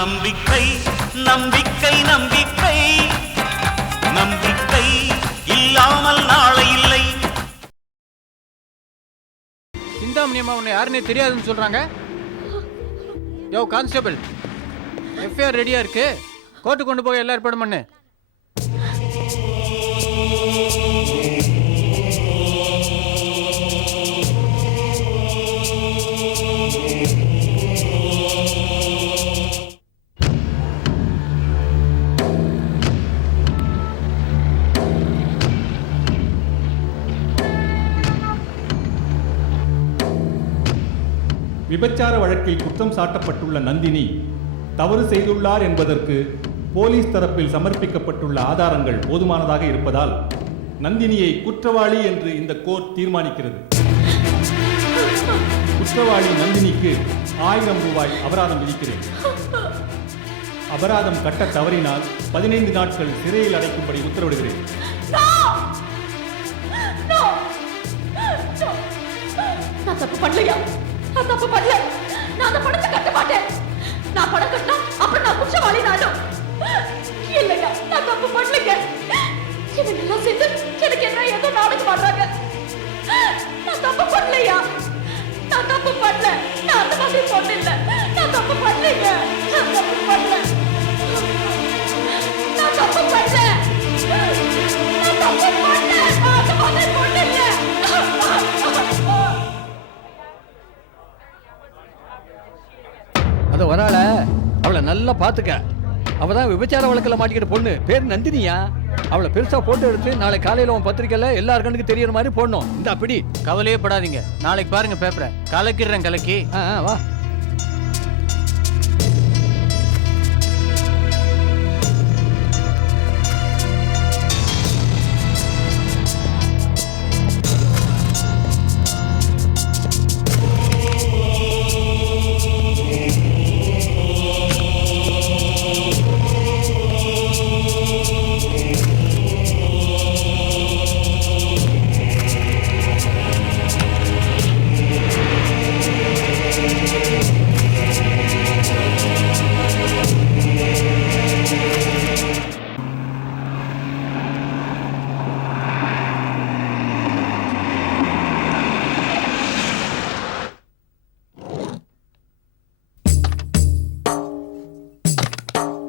நம்பிக்கை நம்பிக்கை நம்பிக்கை நம்பிக்கை இல்லாமல் நாளை இல்லை. சிந்தாமணியம்மா உன்னை யாருன்னே தெரியாதுன்னு சொல்றாங்க. யோ கான்ஸ்டபிள், எஃப்ஐஆர் ரெடியா இருக்கு, கோர்ட்டு கொண்டு போய் எல்லா ஏற்பாடும் பண்ணு. விபச்சார வழக்கில் குற்றம் சாட்டப்பட்டுள்ள நந்தினி தவறு செய்துள்ளார் என்பதற்கு போலீஸ் தரப்பில் சமர்ப்பிக்கப்பட்டுள்ள ஆதாரங்கள் போதுமானதாக இருப்பதால் நந்தினியை குற்றவாளி என்று இந்த கோர்ட் தீர்மானிக்கிறது. குற்றவாளி நந்தினிக்கு 1000 ரூபாய் அபராதம் விதிக்கிறேன். அபராதம் கட்ட தவறினால் 15 நாட்கள் சிறையில் அடைக்கும்படி உத்தரவிடுகிறேன். நான் தப்பு பண்ணலையா? நான் தப்பு பண்ணல. நான் அந்த பணத்தை கட்ட மாட்டேன். நான் பணம் கட்டினா அப்புறம் நான் குற்றவாளி நானும் இல்லையா? நான் தப்பு பண்ணலைங்க. இவங்க எல்லாம் சேர்ந்து எனக்கு என்ன ஏதோ நாடகம் ஆடுறாங்க. நான் தப்பு பண்ணலையா? நான் தப்பு பண்ணல. நான் அந்த மாதிரி பொண்ணு இல்ல. நான் தப்பு பண்ணலைங்க. நான் தப்பு பண்ணல. நான் தப்பு பண்ணல. நான் தப்பு பண்ணல. நான் அந்த மாதிரி பொண்ணு இல்ல. அத வராள, அவளை நல்லா பாத்துக்க. அவதான் விபச்சார வழக்கில் மாட்டிக்கிட்ட பொண்ணு, பேர் நந்தினியா. அவளை பெருசா போட்டோ எடுத்து நாளை காலையில உன் பத்திரிக்கையில எல்லார் கண்ணுக்கு தெரியற மாதிரி போடணும். இந்த அப்படி கவலையே படாதீங்க, நாளைக்கு பாருங்க பேப்பரை கலக்கிடுறேன். கலக்கி வா.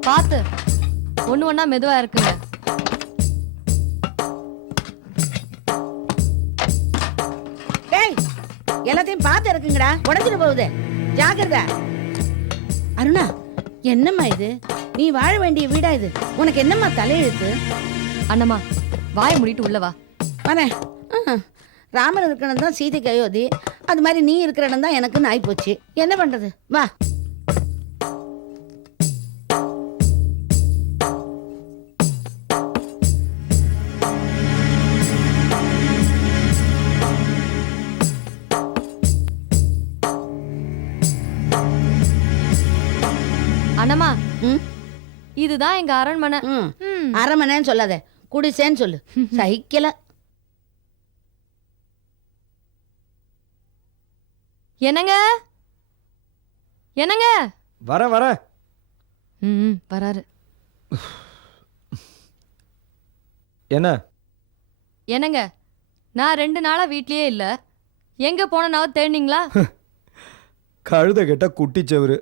பாத்து ஒண்ணு ஒண்ணா மெதுவா இருக்குங்க. டேய், எல்லாத்தையும் பார்த்து இருக்குங்கடா, உடைஞ்சிட்டு போகுது, ஜாக்கிரதை. அருணா, என்னம்மா இது? நீ வாழ வேண்டிய வீடா இது? உனக்கு என்னம்மா தலையெழுத்து? அண்ணம்மா வாயை மூடிட்டு உள்ள வா. வரேன். ராமர் இருக்கணும் தான் சீதைக்கு அயோத்தி, அது மாதிரி நீ இருக்கிற இடம் தான் எனக்கு நாய் போச்சு. என்ன பண்றது? வா. அண்ணம்மா, இதுதான் எங்க அரண்மனை. அரண்மனைன்னு சொல்லாத, குடிசேன்னு சொல்லு. சகிக்கல. என்னங்க என்னங்க? வர வர. வராரு. என்ன என்னங்க, நான் 2 நாளா வீட்லயே இல்ல. எங்க போனாவது தேடினீங்களா? கழுத கேட்டா குட்டிச்சவரு.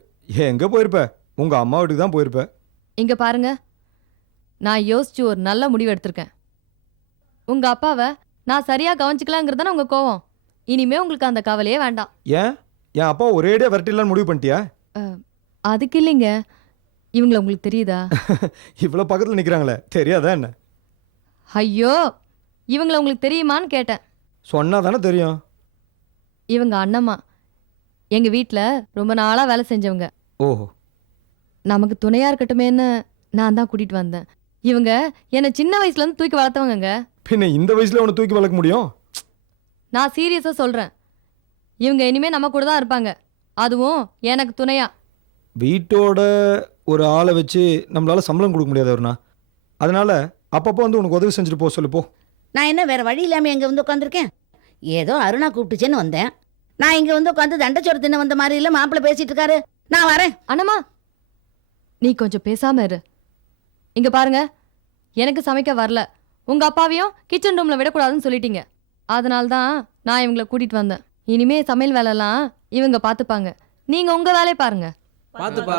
எங்க போயிருப்ப? உங்க அம்மா வீட்டுக்கு தான் போயிருப்ப. இங்க பாருங்க, நான் யோசிச்சு ஒரு நல்ல முடிவு எடுத்திருக்கேன். உங்க அப்பாவை நான் சரியா கவனிச்சுக்கலாங்கிறதான உங்க கோவம். இனிமே உங்களுக்கு அந்த கவலையே வேண்டாம். ஏன் என் அப்பா ஒரேடியா விரட்டிடலான்னு முடிவு பண்ணிட்டியா? அதுக்கு இல்லைங்க, இவங்கள உங்களுக்கு தெரியுதா? இவ்வளவு பக்கத்துல நிக்கிறாங்களே, தெரியாதா என்ன? ஐயோ, இவங்கள உங்களுக்கு தெரியுமான்னு கேட்டேன். சொன்னா தானே தெரியும். இவங்க அண்ணம்மா, எங்க வீட்டில் ரொம்ப நாளா வேலை செஞ்சவங்க. ஓஹோ. நமக்கு துணையா இருக்கட்டுமேன்னு நான் தான் கூட்டிட்டு வந்தேன். இவங்க என்னை சின்ன வயசுல இருந்து தூக்கி வளர்த்தவங்க. பின்ன இந்த வயசுல உன்னை தூக்கி வளர்க்க முடியும்? நான் சீரியஸா சொல்றேன். இவங்க இனிமே நம்ம கூட தான் இருப்பாங்க, அதுவும் எனக்கு துணையா. வீட்டோட ஒரு ஆளை வச்சு நம்மளால சம்பளம் கொடுக்க முடியாது அருணா. அதனால அப்பப்போ வந்து உனக்கு உதவி செஞ்சுட்டு போக சொல்லு போ. நான் என்ன வேற வழி இல்லாம எங்க வந்து உட்காந்துருக்கேன்? ஏதோ அருணா கூப்பிட்டுச்சேன்னு வந்தேன். நான் இங்க வந்து உட்காந்து தண்டச்சோறு தின்ன வந்த மாதிரி இல்ல மாப்பிள்ள பேசிட்டு இருக்காரு. நான் வரேன். அண்ணம்மா, நீ கொஞ்சம் பேசாம இரு. இங்க பாருங்க, எனக்கு சமைக்க வரல, உங்க அப்பாவையும் கிச்சன் ரூம்ல விடக்கூடாதுன்னு சொல்லிட்டீங்க. அதனால தான் நான் இவங்களை கூட்டிட்டு வந்தேன். இனிமே சமையல் வேலைலாம் இவங்க பார்த்துப்பாங்க. நீங்க உங்க வேலையை பாருங்க. பாத்துப்பா.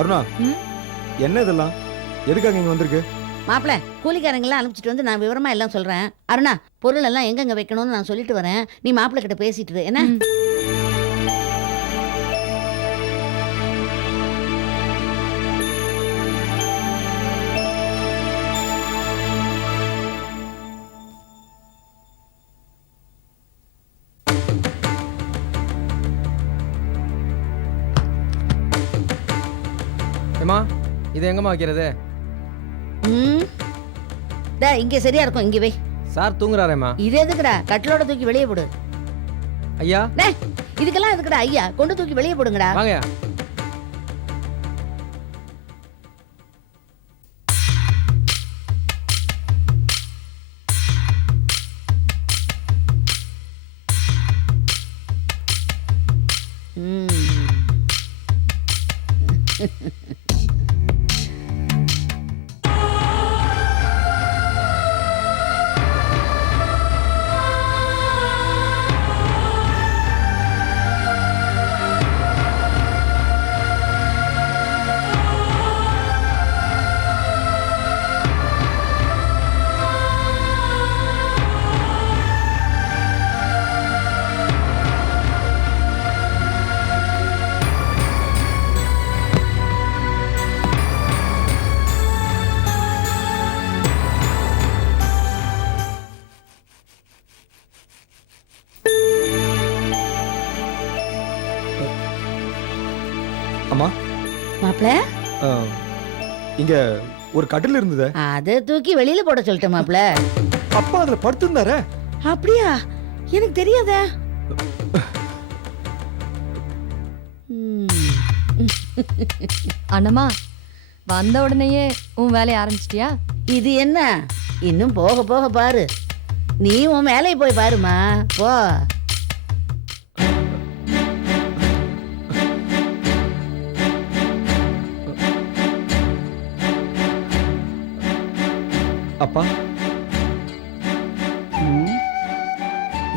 அருணா, ம்? என்ன இதெல்லாம்? எதுக்காக இங்க வந்திருக்கு? மாப்பிள்ள, கூலிக்காரங்கெல்லாம் அனுப்பிச்சிட்டு வந்து நான் விவரமா எல்லாம் சொல்றேன். அருணா, பொருள் எல்லாம் எங்கெங்க வைக்கணும்னு நான் சொல்லிட்டு வரேன். நீ மாப்பிள்ள கிட்ட பேசிட்டு இரு, என்ன? ம். ஏமா, இது எங்கம்மா வைக்கிறது? ம். டா, இங்க சரியா இருக்கும், இங்க வை. சார் தூங்குறாரேம்மா. இது எதுக்குடா? கட்டிலோட தூக்கி வெளியே போடு. ஐயா டேய், இதுக்கெல்லாம் எதுக்குடா ஐயா? கொண்டு தூக்கி வெளியே போடுங்கடா. வாங்கயா. ம். அம்மா, மாப்பிள்ள, இங்க ஒரு கட்டில் இருந்தது. அதை தூக்கி வெளியில போட சொல்லிட்டேன் மாப்பிள்ள. அப்பா அதுல படுத்திருந்தாரே. அப்படியா? எனக்கு தெரியாதே. அண்ணம்மா, வந்த உடனேயே உன் வேலையை ஆரம்பிச்சிட்டியா? இது என்ன? இன்னும் போக போக பாரு. நீ உன் வேலையை போய் பாருமா, போ. அப்பா,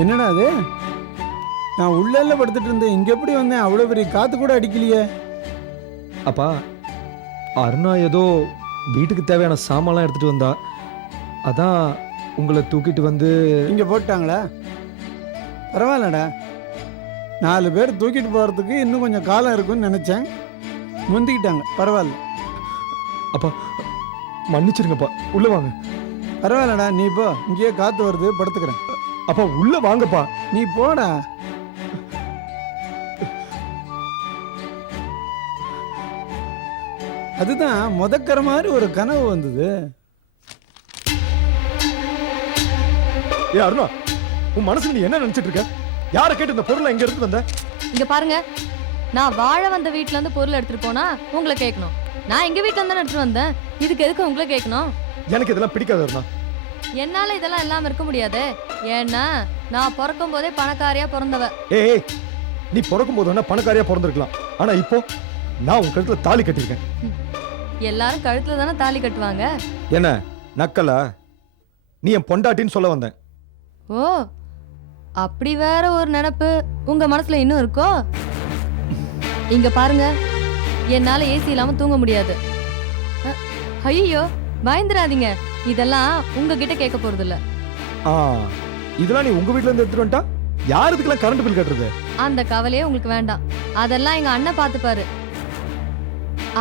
என்னடா அது? நான் உள்ள படுத்துட்டு இருந்தேன், இங்க எப்படி வந்தேன்? அவ்வளவு பெரிய காத்து கூட அடிக்கலையே. அப்பா, அருணா ஏதோ வீட்டுக்கு தேவையான சாமான்லாம் எடுத்துட்டு வந்தா. அதான் உங்களை தூக்கிட்டு வந்து இங்க போட்டாங்களா? பரவாயில்லடா, 4 பேர் தூக்கிட்டு போறதுக்கு இன்னும் கொஞ்சம் காலம் இருக்கும்னு நினைச்சேன். முந்திக்கிட்டாங்க, பரவாயில்ல. அப்பா மன்னிச்சிருங்கப்பா, உள்ள வாங்க. பரவாயில்லடா, நீ போ. இங்கேயே காத்து வருது, படுத்துக்கிறேன். அப்பா உள்ள வாங்கப்பா. நீ போடா. அதுதான் முதக்கிற மாதிரி ஒரு கனவு வந்தது. ஏ அருணா, உன் மனசுல நீ என்ன நினைச்சிட்டு இருக்க? யாரை கேட்டு இந்த பொருளை எங்க எடுத்து வந்த? இங்க பாருங்க, நான் வாழ வந்த வீட்ல இருந்து பொருள் எடுத்துட்டு போனா உங்களை கேட்கணும். நான் எங்க வீட்ல இருந்து எடுத்துட்டு வந்தேன், இதுக்கு எதுக்கு உங்களை கேட்கணும்? எனக்கு இதெல்லாம் பிடிக்காது அருணா. என்னால இதெல்லாம் இல்லாம இருக்க முடியாது. ஏன்னா நான் பிறக்கும் போதே பணக்காரியா பிறந்தவ. ஏய், நீ பிறக்கும் போது வேணா பணக்காரியா பிறந்திருக்கலாம். ஆனா இப்போ நான் உன் கழுத்துல தாலி கட்டியிருக்கேன். எல்லாரும் கழுத்துல தானே தாலி கட்டுவாங்க. என்ன நக்கலா? நீ என் பொண்டாட்டின்னு சொல்ல வந்தேன். ஓ, அப்படி வேற ஒரு நினைப்பு உங்க மனசுல இன்னும் இருக்கோ? இங்க பாருங்க, என்னால ஏசி இல்லாம தூங்க முடியாது. ஐயோ, பயந்துராதீங்க. இதெல்லாம் உங்ககிட்ட கேட்க போறது இல்ல. இதெல்லாம் நீ உங்க வீட்ல இருந்து எடுத்துட்டு வந்துட்டா யாருக்குலாம் கரண்ட் பில் கட்டுறது? அந்த கவலையே உங்களுக்கு வேண்டாம். அதெல்லாம் எங்க அண்ணன் பாத்துப்பாரு.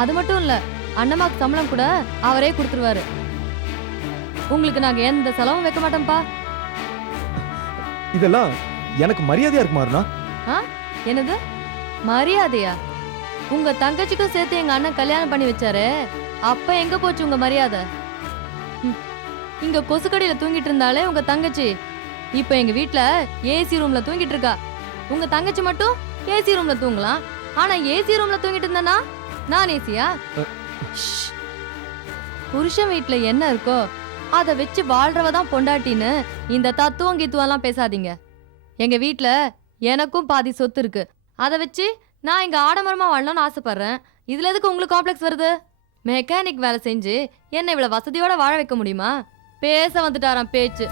அது மட்டும் இல்ல, அண்ணமாக்கு சம்பளம் கூட அவரே கொடுத்துருவாரு. உங்களுக்கு நாங்க எந்த செலவும் வைக்க மாட்டோம்ப்பா. இதெல்லாம் எனக்கு மரியாதையா இருக்குமாருனா? என்னது மரியாதையா? உங்க தங்கச்சிக்கும் சேர்த்து எங்க அண்ணன் கல்யாணம் பண்ணி வச்சாரு, அப்ப எங்க போச்சு உங்க மரியாதை? இங்க கொசுக்கடியில தூங்கிட்டு இருந்தாலே உங்க தங்கச்சி, இப்ப எங்க வீட்ல ஏசி ரூம்ல தூங்கிட்டு இருக்கா. உங்க தங்கச்சி மட்டும் ஏசி ரூம்ல தூங்கலாம், ஆனா ஏசி ரூம்ல தூங்கிட்டு இருந்தானா நான் ஏசியா? புருஷன் வீட்ல என்ன இருக்கோ அதை வச்சு வாழ்றவதான் பொண்டாட்டின்னு இந்த தத்துவம் கீத்துவெல்லாம் பேசாதீங்க. எங்க வீட்ல எனக்கும் பாதி சொத்து இருக்கு. அதை வச்சு நான் இங்க ஆடம்பரமா வாழணும்னு ஆசைப்படுறேன். இதுல எதுக்கு உங்களுக்கு காம்ப்ளெக்ஸ் வருது? மெக்கானிக் வேலை செஞ்சு என்ன இவ்வளவு வசதியோட வாழ வைக்க முடியுமா? பேச வந்துட்டாராம் பேச்சு.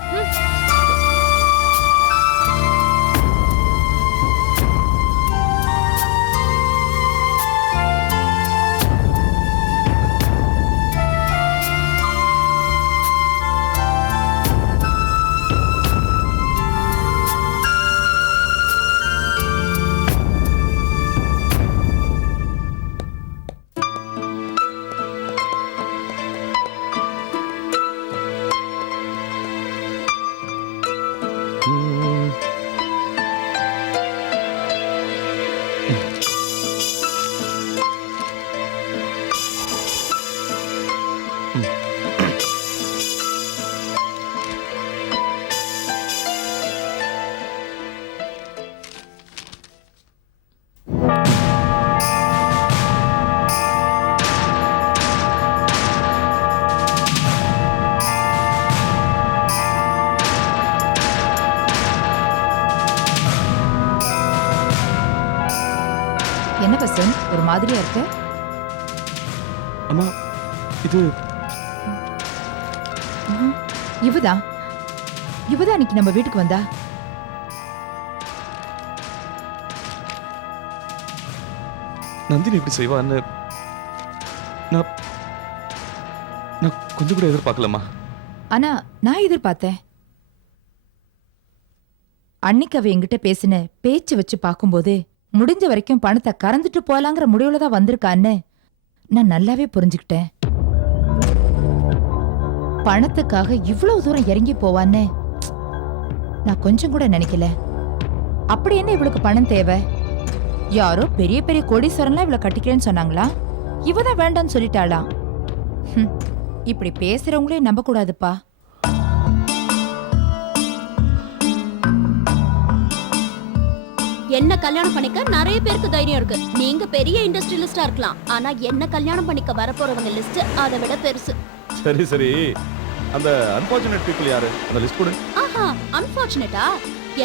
என்ன பசன் ஒரு மாதிரியா இருக்க? அம்மா இது இவதான் இன்னைக்கு நம்ம வீட்டுக்கு வந்தா. நந்தினி இப்படி செய்வான்னு நான் நான் கொஞ்சம் கூட எதிர்பார்க்கலம்மா. ஆனா நான் எதிர்பார்த்தேன். அன்னைக்கு அவ என்கிட்ட பேசின பேச்சு வச்சு பார்க்கும்போது முடிஞ்ச வரைக்கும் பணத்தை கறந்துட்டு போலாங்கிற முடிவுல தான் வந்திருக்கான்னு நான் நல்லாவே புரிஞ்சுக்கிட்டேன். பணத்துக்காக இவ்வளவு தூரம் இறங்கி போவான்னு நான் கொஞ்சம் கூட நினைக்கல. அப்படி என்ன இவளுக்கு பணம் தேவை? யாரோ பெரிய பெரிய கோடீஸ்வரன்லாம் இவளை கட்டிக்கிறேன்னு சொன்னாங்களா? இவதான் வேண்டான்னு சொல்லிட்டாளாம். இப்படி பேசுறவங்களே நம்ப கூடாதுப்பா. என்ன கல்யாணம் பண்ணிக்க நிறைய பேருக்கு தைரியம் இருக்கு. நீங்க பெரிய இண்டஸ்ட்ரியலிஸ்டா இருக்கலாம், ஆனா என்ன கல்யாணம் பண்ணிக்க வரப்போறவங்க லிஸ்ட் அதை விட பெருசு. சரி சரி, அந்த அன்பார்ச்சுனேட் பீப்புள் யாரு? அந்த லிஸ்ட் கொடு. ஆஹா, அன்பார்ச்சுனேட்டா?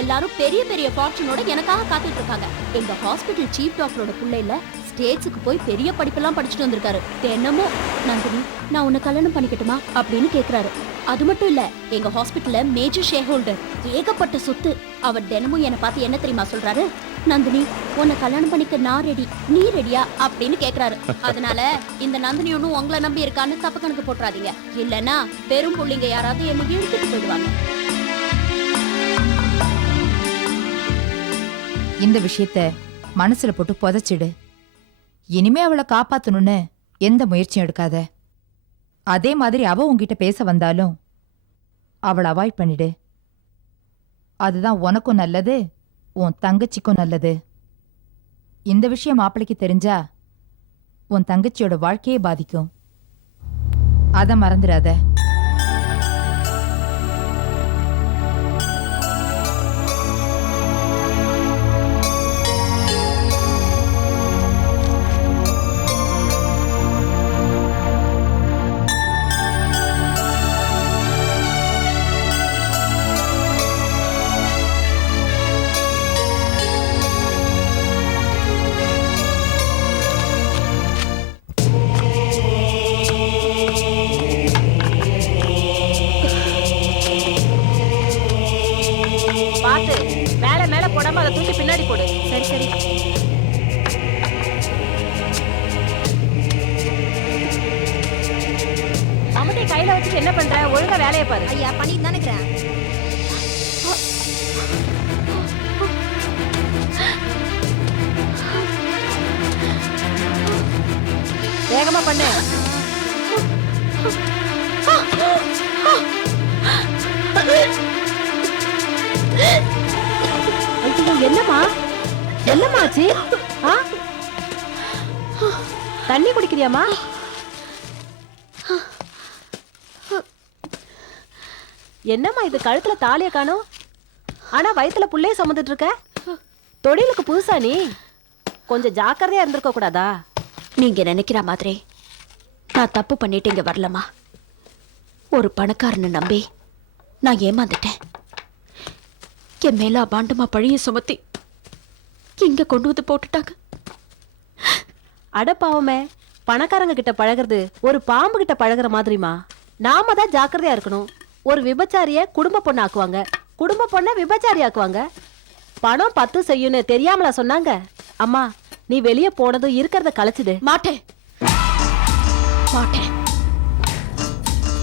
எல்லாரும் பெரிய பெரிய ஃபார்ச்சூனோட எனக்காக காத்துட்டு இருக்காங்க. எங்க ஹாஸ்பிட்டல் சீஃப் டாக்டரோட புள்ளையில ஸ்டேட்ஸுக்கு போய் பெரிய படிப்பெல்லாம் படிச்சுட்டு வந்திருக்காரு. தினமும் நந்தினி நான் உன்னை கல்யாணம் பண்ணிக்கட்டுமா அப்படின்னு கேக்குறாரு. அது மட்டும் இல்ல, எங்க ஹாஸ்பிட்டல்ல மேஜர் ஷேர் ஹோல்டர், ஏகப்பட்ட சொத்து. அவர் தினமும் என்னை பார்த்து என்ன தெரியுமா சொல்றாரு? நந்தினி உன்னை கல்யாணம் பண்ணிக்க நான் ரெடி, நீ ரெடியா அப்படின்னு கேக்குறாரு. அதனால இந்த நந்தினி ஒன்னும் உங்களை நம்பி இருக்கான்னு தப்பு கணக்கு போட்டுறாதீங்க. இல்லன்னா பெரும் புள்ளிங்க யாராவது என்ன இழுத்துட்டு போயிடுவாங்க. இந்த விஷயத்த மனசுல போட்டு புதைச்சிடு. இனிமே அவளை காப்பாத்தணும்னு எந்த முயற்சியும் எடுக்காத. அதே மாதிரி அவ உன்கிட்ட பேச வந்தாலும் அவளை அவாய்ட் பண்ணிடு. அதுதான் உனக்கும் நல்லது, உன் தங்கச்சிக்கும் நல்லது. இந்த விஷயம் மாப்பிளைக்கு தெரிஞ்சா உன் தங்கச்சியோட வாழ்க்கையே பாதிக்கும். அத மறந்துடாத. பாத்து மேல மேல போடாம அதை தூக்கி பின்னாடி போடு. சரி சரி. அமுதை கையில வச்சுட்டு என்ன பண்ற? ஒழுங்கா வேலையை பாரு. ஐயா பண்ணிட்டு தானே இருக்கிறேன். வேகமா பண்ணு. என்னம்மா என்னம்மா ஆச்சு? தண்ணி குடிக்கிறியாமா? என்னம்மா இது, கழுத்துல தாலிய காணோம், ஆனா வயித்துல புள்ளைய சுமந்துட்டு இருக்க. தொழிலுக்கு புதுசா நீ? கொஞ்சம் ஜாக்கிரதையா இருந்திருக்க கூடாதா? நீங்க நினைக்கிற மாதிரி நான் தப்பு பண்ணிட்டு இங்க வரலமா. ஒரு பணக்காரனை நம்பி நான் ஏமாந்துட்டேன். என் மேல அபாண்டமா பழிய சுமத்தி இங்க கொண்டு வந்து போட்டுட்டாங்க. அடப்பாவமே, பணக்காரங்க கிட்ட பழகிறது ஒரு பாம்பு கிட்ட பழகுற மாதிரிமா. நாம தான் ஜாக்கிரதையா இருக்கணும். ஒரு விபச்சாரிய குடும்ப பொண்ணு ஆக்குவாங்க, குடும்ப பொண்ண விபச்சாரி ஆக்குவாங்க. பணம் 10 செய்யும்னு தெரியாமலா சொன்னாங்க? அம்மா, நீ வெளியே போனதும் இருக்கிறத கலைச்சுது. மாட்டேன் மாட்டேன்.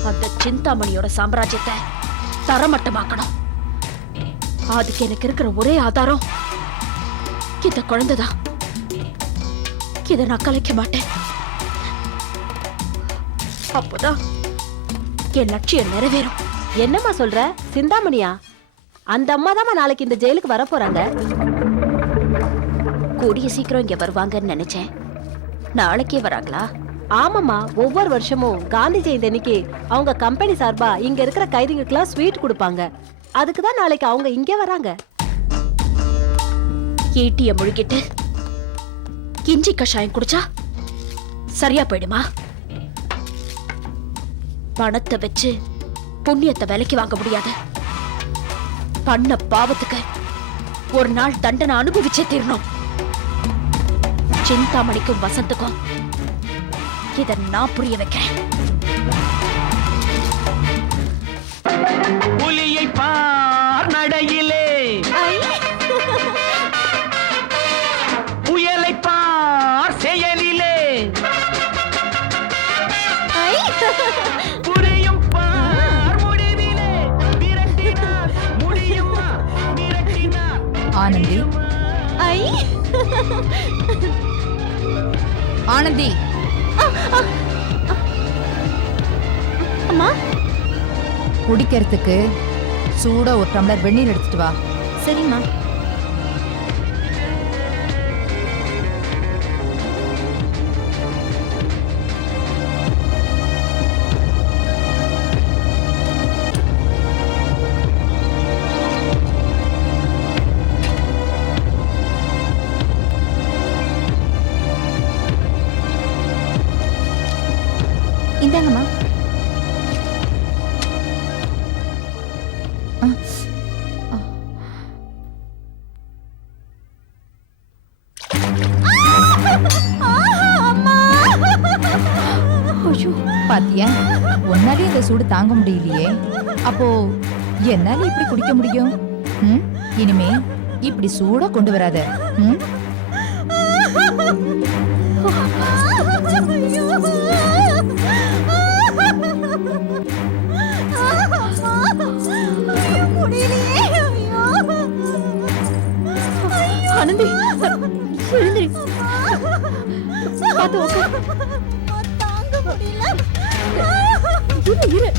அந்த சிந்தாமணியோட சாம்ராஜ்யத்தை தரமட்டமாக்கணும். அதுக்கு எனக்கு இருக்கிற ஒரே ஆதாரம் இந்த குழந்தைதான். இதை நான் கலைக்க மாட்டேன். அப்போதான் என் லட்சியம் நிறைவேறும். என்னம்மா சொல்ற? சிந்தாமணியா? அந்த அம்மா தான் நாளைக்கு இந்த ஜெயிலுக்கு வர போறாங்க. கூடிய சீக்கிரம் இங்க வருவாங்கன்னு நினைச்சேன். நாளைக்கே வராங்களா? ஆமாம்மா, ஒவ்வொரு வருஷமும் காந்தி ஜெயந்தி அன்னைக்கு அவங்க கம்பெனி சார்பா இங்க இருக்கிற கைதிகளுக்கெல்லாம் ஸ்வீட் கொடுப்பாங்க. அதுக்கு தான் நாளைக்கு அவங்க இங்கே வராங்க. ஈட்டிய முழுகிட்டு இஞ்சி கஷாயம் குடிச்சா சரியா போயிடுமா? பணத்தை வச்சு புண்ணியத்தை விலைக்கு வாங்க முடியாது. பண்ண பாவத்துக்கு ஒரு நாள் தண்டனை அனுபவிச்சே தீரணும். சிந்தாமணிக்கும் வசந்துக்கும் இதை நான் புரிய வைக்கிறேன். புலியை பார் நடையிலே, புயலை பார் செயலிலே, புரியும் பார் முடிவிலே, விரட்டினார் முடியுமா விரட்டினார். ஆனந்தி, ஆனந்தி, அம்மா, குடிக்கிறதுக்கு சூடா ஒரு டம்ளர் வெந்நீர் எடுத்துட்டு வா. சரிம்மா. இந்தாங்கம்மா. பாத்தியா, உன்னாலே இந்த சூடு தாங்க முடியலையே. அப்போ என்னால இப்படி குடிக்க முடியும்? இனிமே இப்படி சூடா கொண்டு வராத. ஆனந்தி, எழுந்திரி. பார்த்து உட்கார். தாங்க முடியல. இரு.